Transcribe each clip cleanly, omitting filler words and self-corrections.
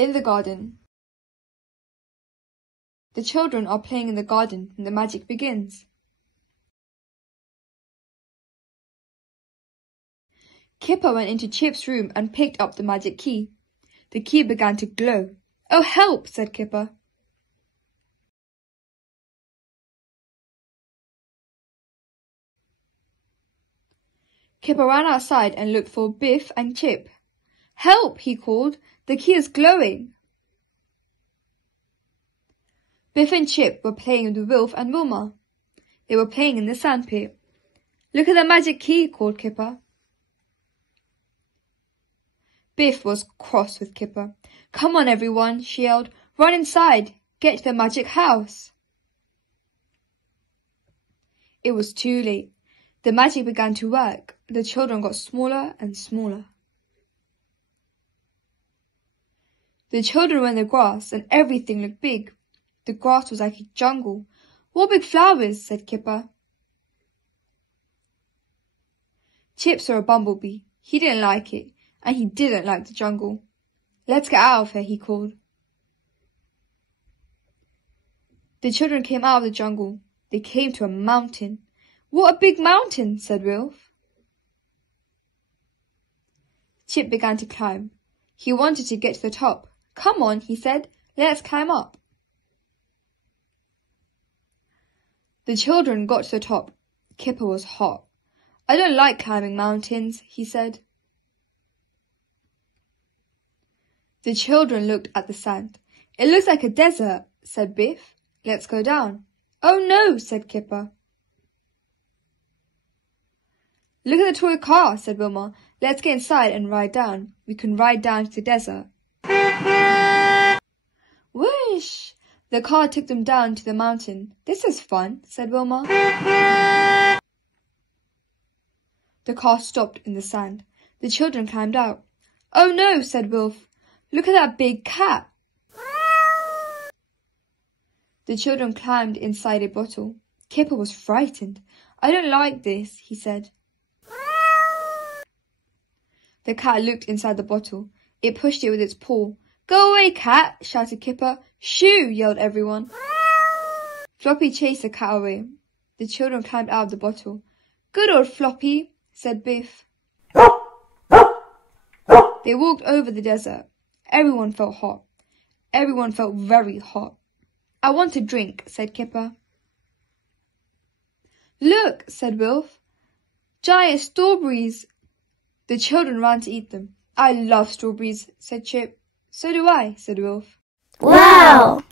In the garden. The children are playing in the garden and the magic begins. Kipper went into Chip's room and picked up the magic key. The key began to glow. "Oh, help!" said Kipper. Kipper ran outside and looked for Biff and Chip. "Help!" he called. "The key is glowing." Biff and Chip were playing with Wilf and Wilma. They were playing in the sandpit. "Look at the magic key," called Kipper. Biff was cross with Kipper. "Come on, everyone," she yelled. "Run inside. Get to the magic house." It was too late. The magic began to work. The children got smaller and smaller. The children were in the grass and everything looked big. The grass was like a jungle. "What big flowers," said Kipper. Chip saw a bumblebee. He didn't like it, and he didn't like the jungle. "Let's get out of here," he called. The children came out of the jungle. They came to a mountain. "What a big mountain," said Wilf. Chip began to climb. He wanted to get to the top. "Come on," he said. "Let's climb up." The children got to the top. Kipper was hot. "I don't like climbing mountains," he said. The children looked at the sand. "It looks like a desert," said Biff. "Let's go down." "Oh no," said Kipper. "Look at the toy car," said Wilma. "Let's get inside and ride down. We can ride down to the desert." Whoosh! The car took them down to the mountain. "This is fun," said Wilma. The car stopped in the sand. The children climbed out. "Oh no," said Wilf. "Look at that big cat." The children climbed inside a bottle. Kipper was frightened. "I don't like this," he said. The cat looked inside the bottle. It pushed it with its paw. "Go away, cat!" shouted Kipper. "Shoo!" yelled everyone. Floppy chased the cat away. The children climbed out of the bottle. "Good old Floppy," said Biff. They walked over the desert. Everyone felt hot. Everyone felt very hot. "I want a drink," said Kipper. "Look," said Wilf. "Giant strawberries." The children ran to eat them. "I love strawberries," said Chip. "So do I," said Wilf. Wow!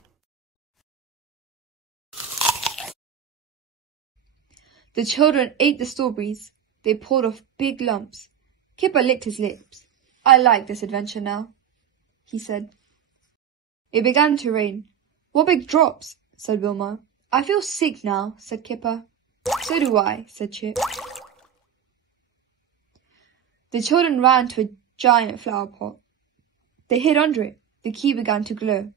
The children ate the strawberries. They poured off big lumps. Kipper licked his lips. "I like this adventure now," he said. It began to rain. "What big drops," said Wilma. "I feel sick now," said Kipper. "So do I," said Chip. The children ran to a giant flower pot. They hid under it. The key began to glow.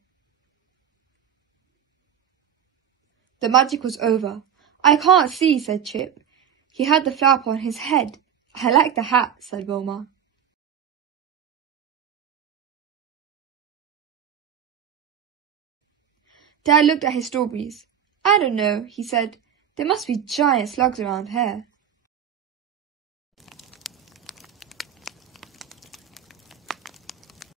The magic was over. "I can't see," said Chip. He had the flower pot on his head. "I like the hat," said Wilma. Dad looked at his strawberries. "I don't know," he said. "There must be giant slugs around here."